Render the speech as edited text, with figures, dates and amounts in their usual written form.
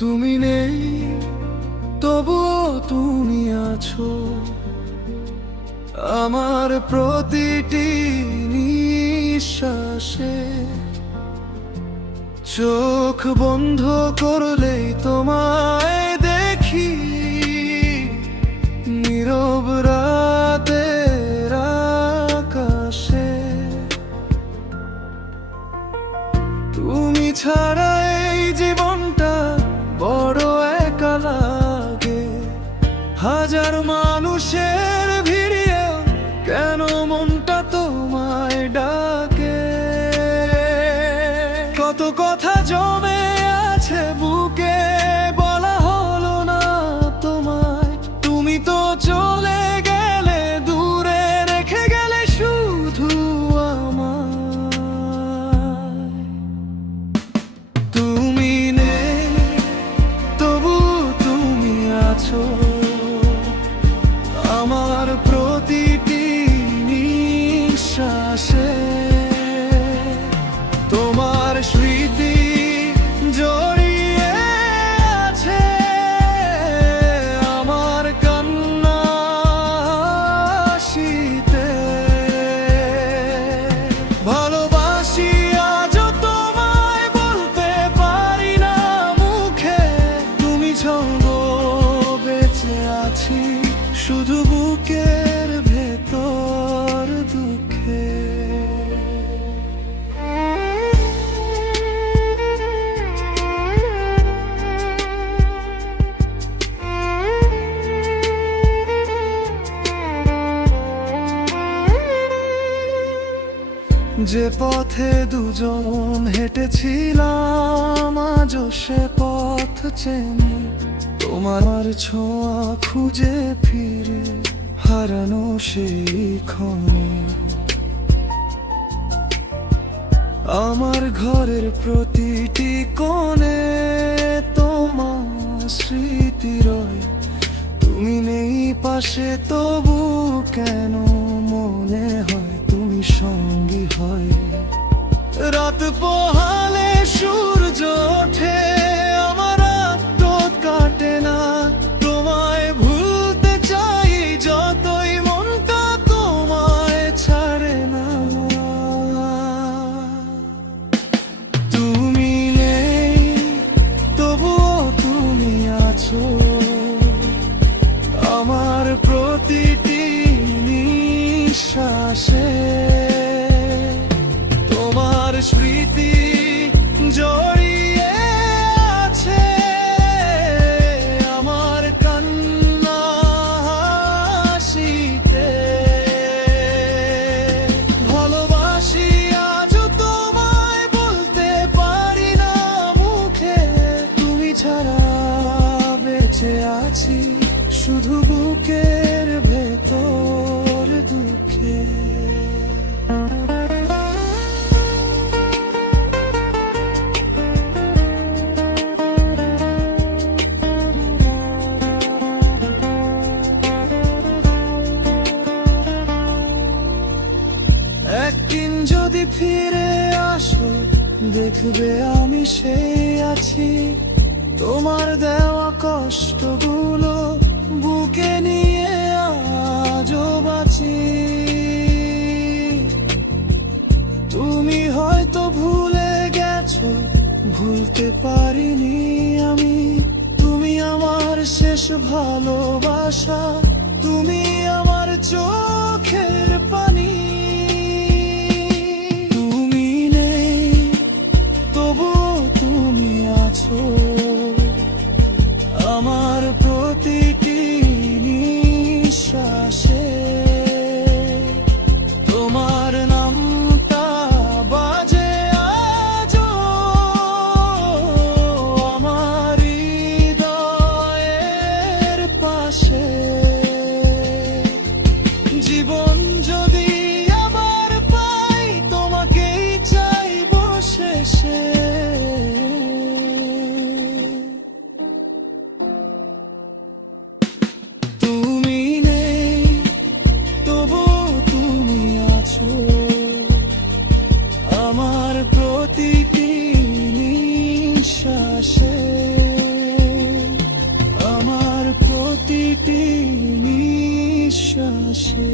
তুমি নেই তবুও তুমি আছো আমার প্রতিটি নিঃশ্বাসে। চোখ বন্ধ করলেই তোমায় দেখি, নীরব রাতের আকাশে। তুমি ছাড়া এই জীবনটা বড় একা লাগে। হাজার মানুষের ভিড়িয়েও কেন মনটা তোমায় ডাকে। কত কথা জমে আছে বুকে, বলা হলো না তোমায়। তুমি তো চলে গেলে, দূরে রেখে গেলে শুধু আমায়। তুমি নেই তবু তুমি আছো আমার প্রতিটি নিঃশ্বাসে। তোমার স্মৃতি জড়িয়ে আছে আমার কান্না হাসিতে। ভালোবাসি আজও তোমায়, বলতে পারি না মুখে। তুমি ছন্দ বেঁচে আছি শুধু বুকের ভেতর দুঃখে। যে পথে দুজন হেঁটেছিলাম আজও সে পথ চেনে। তোমার ছোঁয়া খুঁজে ফিরে হারানো সেই ক্ষণে। আমার ঘরের প্রতিটি কোণে তোমার স্মৃতি রয়। তুমি নেই পাশে তবু কেন মনে হয় তুমি সঙ্গী হয়। রাত পোহালে সূর্য ওঠে, আমার রাত কাটে না। তোমায় ভুলতে চাই যতই মনটা তোমায় ছাড়ে না। তুমি নেই তবুও তুমি আছো আমার প্রতিটি নিঃশ্বাসে। তোমার স্মৃতি জড়িয়ে আছে আমার কান্না হাসিতে। ভালোবাসি আজও তোমায়, বলতে পারি না মুখে। তুমি ছাড়া বেঁচে আছি শুধু বুকের ভেতর দুঃখে। একদিন যদি ফিরে আসো, দেখবে আমি সেই আছি। তোমার দেওয়া কষ্টগুলো বুকে নিয়ে আজও বাঁচি। তুমি হয়তো ভুলে গেছো, ভুলতে পারিনি আমি। তুমি আমার শেষ ভালোবাসা, তুমি আমার চোখের পানি। তুমি নেই তবু তুমি আছো আমার প্রতিটি নিঃশ্বাসে। তোমার নামটা বাজে আজও আমার হৃদয়ের পাশে। প্রতিটি নিঃশ্বাসে।